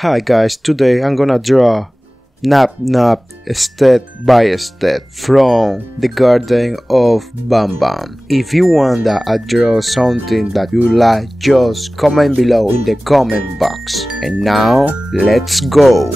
Hi guys, today I'm gonna draw Nabnab step by step from the Garden of Banban. If you want that I draw something that you like, just comment below in the comment box. And now let's go!